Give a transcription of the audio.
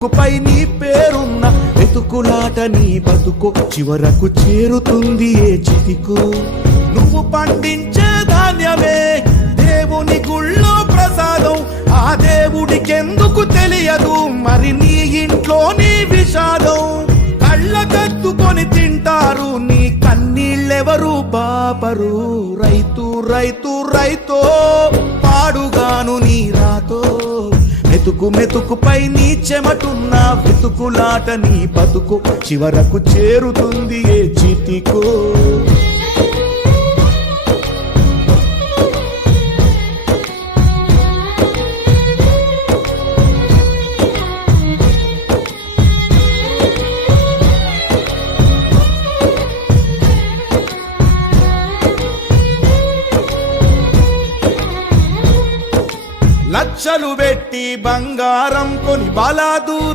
పై నీ పేరున్న వెతుకులాట నీ బతుకు చివరకు చేరుతుంది ఏ చితికు. నువ్వు పండించే ధాన్యమే దేవుని గుళ్ళో ప్రసాదం, ఆ దేవుడికెందుకు తెలియదు మరి నీ ఇంట్లో నీ విషాదం. కళ్ళ కత్తుకొని తింటారు నీ కన్నీళ్ళెవరు బాపరు. రైతు రైతు రైతో పాడుగాను నీ రాతో, మెతుకు మెతుకుపై నీ చెమటున్న వెతుకులాట నీ బతుకు చివరకు చేరుతుంది ఏ చితికో. లక్షలు పెట్టి బంగారం కొని బలాదూరు